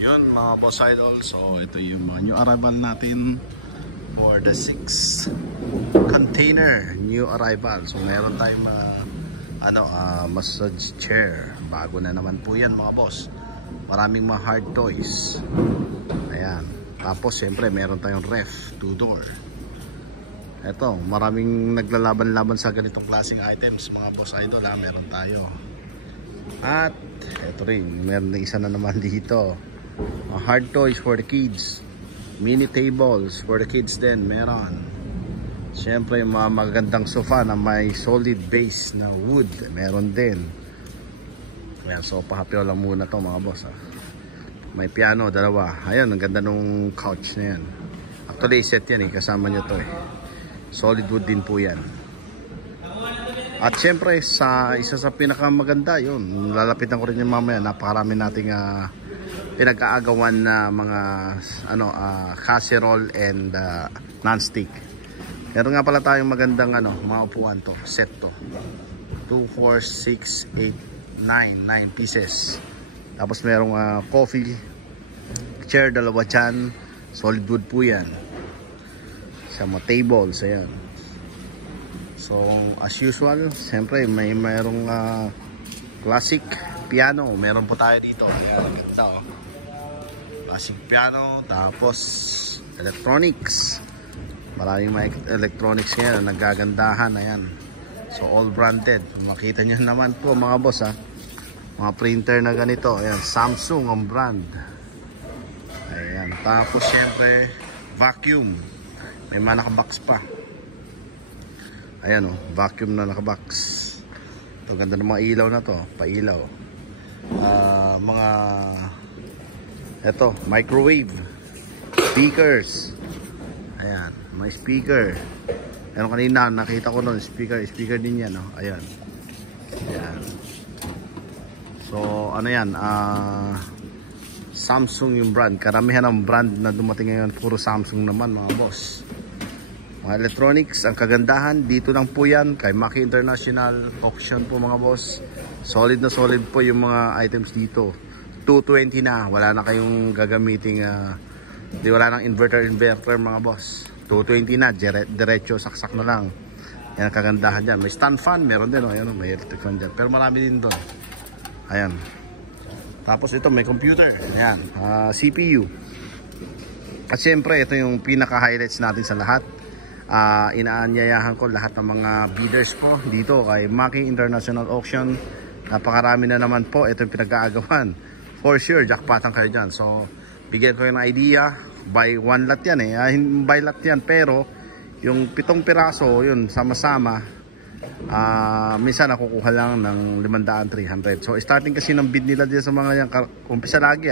yun mga boss idol. So ito yung mga new arrival natin for the 6 container new arrival. So meron tayong massage chair. Bago na naman po yan mga boss. Maraming mga hard toys. Ayan. Tapos siyempre meron tayong ref 2-door. Ito, maraming naglalaban-laban sa ganitong klaseng items mga boss idol ha. Meron tayo. At ito rin, meron na isa na naman dito. Hard toys for the kids. Mini tables for the kids din meron. Siyempre mga magandang sofa na may solid base na wood meron din. Ayan, so pahapyaw lang muna to mga boss ha. May piano, dalawa. Ayan, ang ganda nung couch na yan. Actually set yan eh, kasama nyo to eh. Solid wood din po yan. At syempre sa isa sa pinakamaganda yun, lalapitan ko rin yung mamaya. Napakarami nating pinag-aagawan na mga casserole and non-stick. Meron nga pala tayong magandang mga upuan to, set to. 2, 4, 6, 8, 9 pieces. Tapos merong coffee chair, dalawa dyan. Solid wood po yan. Sa mga tables, ayan. So as usual, siyempre mayroong classic piano. Meron po tayo dito. Ayan, ganda oh. Classic piano. Tapos electronics. Maraming mga electronics ngayon na nagagandahan. Ayan. So all branded. Makita nyo naman po mga boss ha. Mga printer na ganito. Ayan, Samsung ang brand. Ayan. Tapos siyempre vacuum. May mga nakabox pa. Ayan o, vacuum na nakabox. Ito, ganda ng mga ilaw na to. Pailaw. Ito, microwave. Speakers. Ayan, may speaker. Ayan kanina, nakita ko nun, speaker din yan. Ayan. Ayan. So, ano yan? Samsung yung brand. Karamihan ng brand na dumating ngayon, puro Samsung naman mga boss. Mga electronics, ang kagandahan, dito lang po yan, kay Maki International Auction po mga boss. Solid na solid po yung mga items dito. 220 na, wala na kayong gagamiting, wala nang inverter mga boss. 220 na, diretso, saksak na lang. Yan ang kagandahan dyan. May stand fan, meron din, ayan, may electric fan dyan. Pero marami din doon. Ayan. Tapos ito, may computer. Ayan, CPU. At syempre, ito yung pinaka-highlights natin sa lahat. Inaanyayahan ko lahat ng mga bidders po dito kay Maki International Auction. Napakarami na naman po. Ito yung pinag-aagawan. For sure, jackpotan kayo dyan. So, bigyan ko yung idea. Buy one lot yan eh. Buy lot yan. Pero, yung 7 piraso, yun, sama-sama. Minsan nakukuha lang ng 500, 300. So, starting kasi ng bid nila dito sa mga yan. Umpisa lagi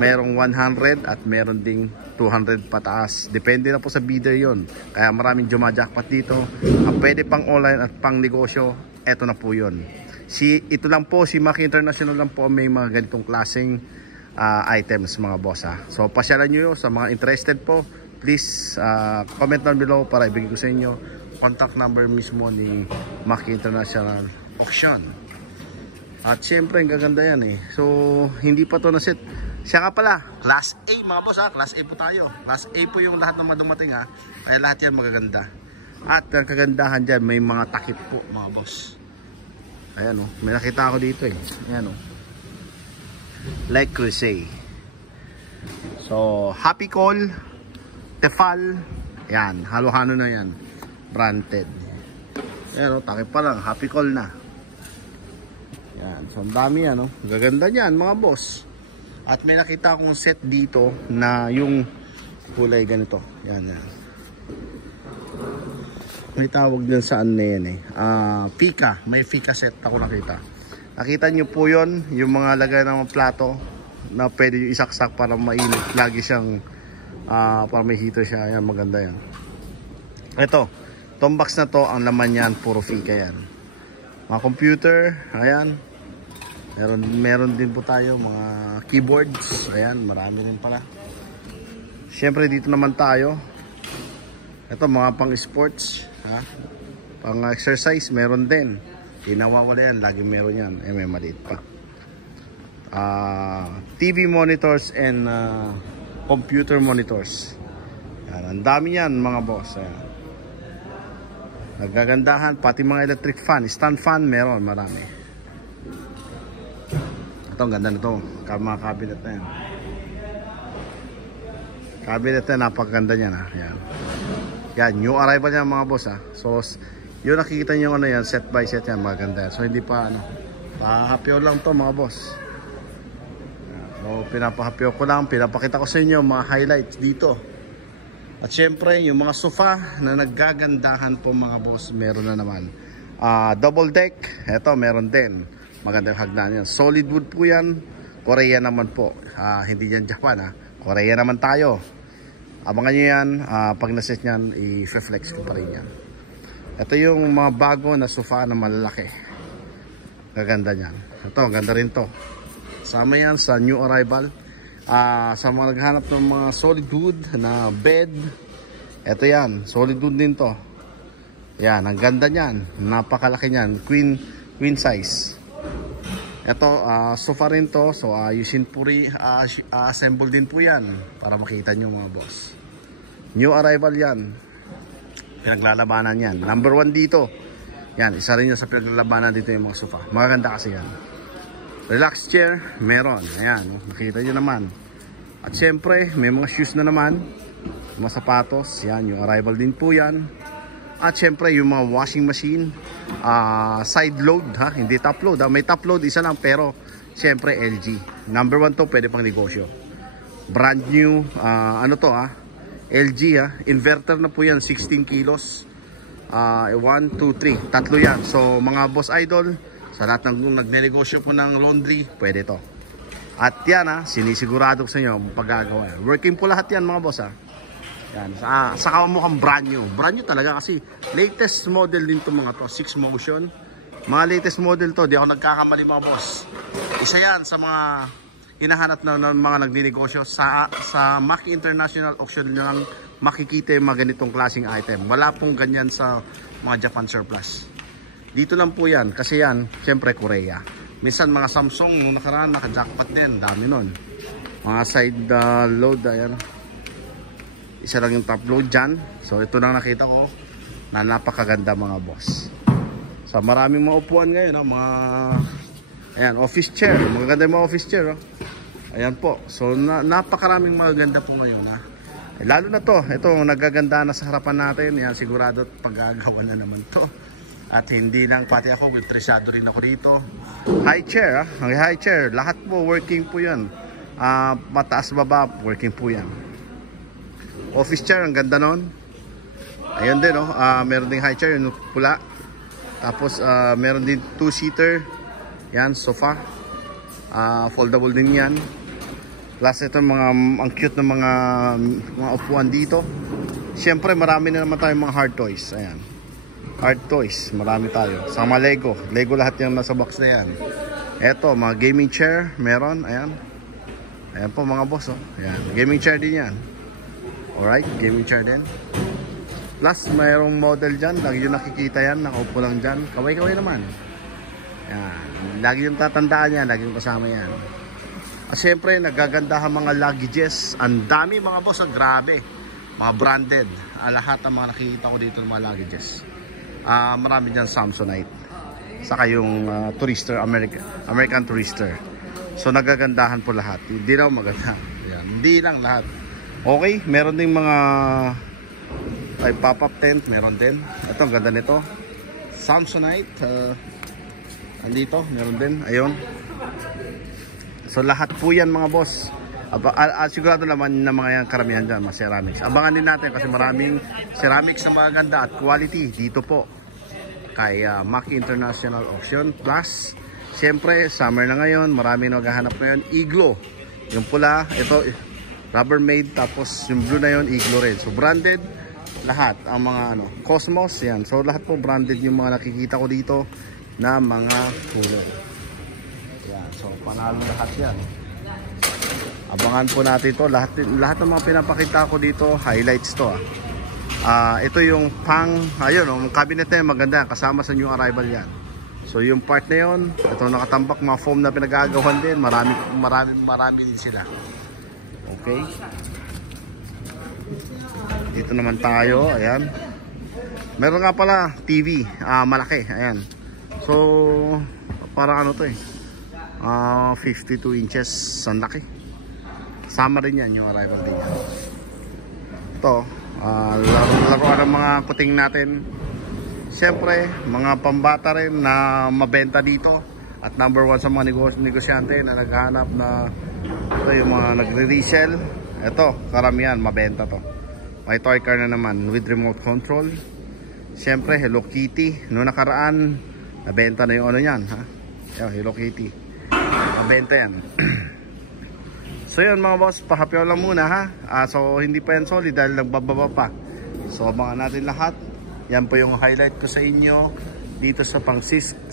merong 100 at meron ding 200 pataas. Depende na po sa bidder yon. Kaya maraming jumajackpot dito. Ang pwede pang online at pang negosyo, eto na po yun. Ito lang po, si Maki International lang po may mga ganitong klaseng items mga boss ha. So pasyalan nyo sa mga interested po. Please comment down below para ibigay ko sa inyo contact number mismo ni Maki International Auction. At syempre ang gaganda yan eh. So hindi pa to na set. Siya nga pala, Class A mga boss ha. Class A po tayo. Class A po yung lahat ng mga dumating ha. Kaya lahat yan magaganda. At ang kagandahan dyan, may mga takip po mga boss. Ayan o. May nakita ako dito eh. Ayan o. Like Crusade. So, Happy Call, Tefal. Ayan, halo-halo na yan. Branded. Ayan o, takip pa lang. Happy Call na. Ayan, so ang dami yan o. Gaganda yan mga boss. At may nakita akong set dito na yung kulay ganito. Yan, yan. May tawag din saan na yan eh. Fika. May Fika set ako nakita. Nakita nyo po yun, yung mga lagay ng mga plato na pwede yung isaksak para mainit. Lagi siyang, para may heater siya. Yan, maganda yan. Ito, itong box na to, ang laman yan, puro Fika yan. Mga computer, ayan. Meron din po tayo mga keyboards. Ayan, marami rin pala. Siyempre dito naman tayo. Ito mga pang sports, pang exercise meron din. Hindi nawawala yan, lagi meron yan. May maliit pa. TV monitors and computer monitors. Yan, ang dami yan mga boss. Ayan. Nagagandahan, pati mga electric fan, stand fan meron, marami. Ito, ang ganda nito, mga cabinet na yan. Cabinet na, napakaganda niyan ha. Yan. Yan, new arrival yan mga boss ha. So, yun nakikita nyo ano yan, set by set yan, maganda yan. So, hindi pa ano, pahapyo lang to mga boss. So, pinapahapyo ko lang, pinapakita ko sa inyo mga highlights dito. At syempre, yung mga sofa na naggagandahan po mga boss, meron na naman. Double deck, eto meron din. Magandang hagdan yan. Solid wood po yan. Korea naman po. Hindi yan Japan ha. Korea naman tayo. Abangan nyo yan. Pag naset nyan, i-flex ko pa rin yan. Ito yung mga bago na sofa na malalaki. Gaganda nyan. Ito, ganda rin to. Sama yan sa new arrival. Sa mga naghanap ng mga solid wood na bed, ito yan, solid wood din to. Yan, ang ganda nyan, napakalaki nyan, queen size. Ito, sofa rin to. So Yusin Puri assemble din po yan para makita nyo mga boss. New arrival yan, pinaglalabanan yan, number 1 dito. Yan, isa rin yun sa pinaglalabanan dito yung mga sofa. Maganda kasi yan. Relax chair, meron. Ayan, nakita nyo naman. At syempre, may mga shoes na naman. Mga sapatos, yan, yung arrival din po yan. At syempre, yung mga washing machine. Side load, ha? Hindi top load. May top load, isa lang. Pero, syempre, LG. Number 1 to, pwede pang negosyo. Brand new, ano to, ha? LG, ha? Inverter na po yan, 16 kilos. 1, 2, 3. Tatlo yan. So, mga boss idol, sa lahat ng nagnenegosyo po ng laundry, pwede to. At yan ha, sinisigurado ko sa inyo paggagawa. Working po lahat yan mga boss ha. Yan, saka mukhang brand new. Brand new talaga kasi latest model din to mga to, 6 motion. Mga latest model to, di ako nagkakamali mga boss. Isa yan sa mga hinahanap na mga nagninegosyo. Sa Maki International Auction lang makikita yung mga ganitong klaseng item. Wala pong ganyan sa mga Japan surplus. Dito lang po yan, kasi yan, syempre Korea. Minsan mga Samsung, nung nakaraan, naka-jackpot din, dami nun. Mga side load, ayan. Isa lang yung top load dyan. So ito lang nakita ko, na napakaganda mga boss. So maraming mga upuan ngayon, mga, ayan, office chair. Magaganda yung mga office chair, oh. Ayan po. So napakaraming magaganda po ngayon, ha. Lalo na to, ito, nagaganda na sa harapan natin. Yan, sigurado pag-agawa na naman to. At hindi lang, pati ako, wiltresado rin ako dito. High chair, ang high chair, lahat po working po yan. Mataas baba, working po yan. Office chair, ang ganda nun. Ayun din, oh. Meron ding high chair, yung pula. Tapos, meron din 2-seater. Yan, sofa. Foldable din yan. Plus, ito ang cute ng mga upuan dito. Siyempre, marami na naman tayong mga hard toys. Ayan. Hard toys, marami tayo. Sa mga Lego. Lego lahat yung nasa box na yan. Eto, mga gaming chair, meron. Ayan. Ayan po mga boss, oh. Ayan. Gaming chair din yan. Alright, gaming chair din. Plus, mayroong model dyan. Lagi yung nakikita yan. Nakaupo lang dyan. Kaway-kaway naman. Ayan. Lagi yung tatandaan yan. Lagi yung kasama yan. At syempre, nagagandahan mga luggages. Ang dami mga boss, oh. Grabe. Mga branded. Lahat ang mga nakikita ko dito ng mga luggages. Marami dyan Samsonite. Saka yung Tourister, American Tourister. So nagagandahan po lahat. Hindi lang maganda. Yan. Hindi lang lahat. Okay, meron ding mga pop-up tent. Meron din. Ito, ang ganda nito. Samsonite. Andito, meron din. Ayun. So lahat po yan mga boss. Sigurado naman na mga yan karamihan dyan, mga ceramics. Abangan din natin kasi maraming ceramics na maganda at quality dito po kay Maki International Auction. Plus, siyempre, summer na ngayon, maraming naghahanap ngayon. Iglo, yung pula, ito, Rubbermaid, tapos yung blue na yun, Iglo rin. So, branded, lahat, ang mga Cosmos, yan. So, lahat po branded yung mga nakikita ko dito na mga cooler. Yan, so, panalo lahat yan. Abangan po natin ito. Lahat ng mga pinapakita ko dito, highlights to. Ito yung ayun, cabinet na yan, maganda. Kasama sa new arrival yan. So yung part na yun, ito nakatambak mga foam na pinagagawan din. Marami din sila. Okay. Dito naman tayo, ayan. Meron nga pala TV, malaki, ayan. So para ano to eh, 52 inches, ang laki. Sama rin yan yung arrival din yan. Ito, laruan ng mga kuting natin. Siyempre, mga pambata rin na mabenta dito. At number 1 sa mga negosyante na naghahanap na ito yung mga nagre-resell. Ito, karamihan, mabenta to. May toy car na naman with remote control. Siyempre, Hello Kitty. Noong nakaraan, nabenta na yung ano yan. Ha? Yung Hello Kitty. Mabenta yan. So yun mga boss, pahapyaw lang muna ha. So hindi pa yan solid dahil nagbababa pa. So abangan natin lahat. Yan po yung highlight ko sa inyo dito sa pang 6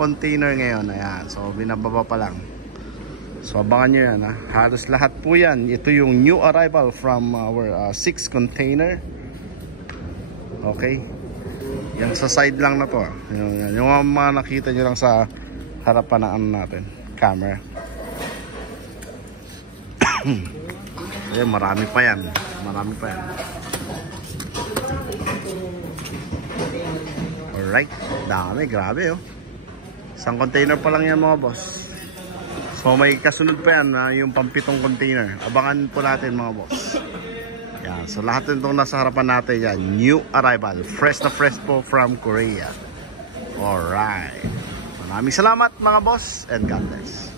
container ngayon. Ayan, so binababa pa lang. So abangan nyo yan ha. Halos lahat po yan. Ito yung new arrival from our 6 container. Okay. Yan sa side lang na to. Yung mga nakita nyo lang sa harapan ng ano natin, camera. Ayan, marami pa yan. Alright, dami, grabe oh. Isang container pa lang yan mga boss. So may kasunod pa yan, yung pampitong container. Abangan po natin mga boss. Yan, so lahat itong nasa harapan natin yan, new arrival, fresh na fresh po from Korea. Alright, maraming salamat mga boss and God bless.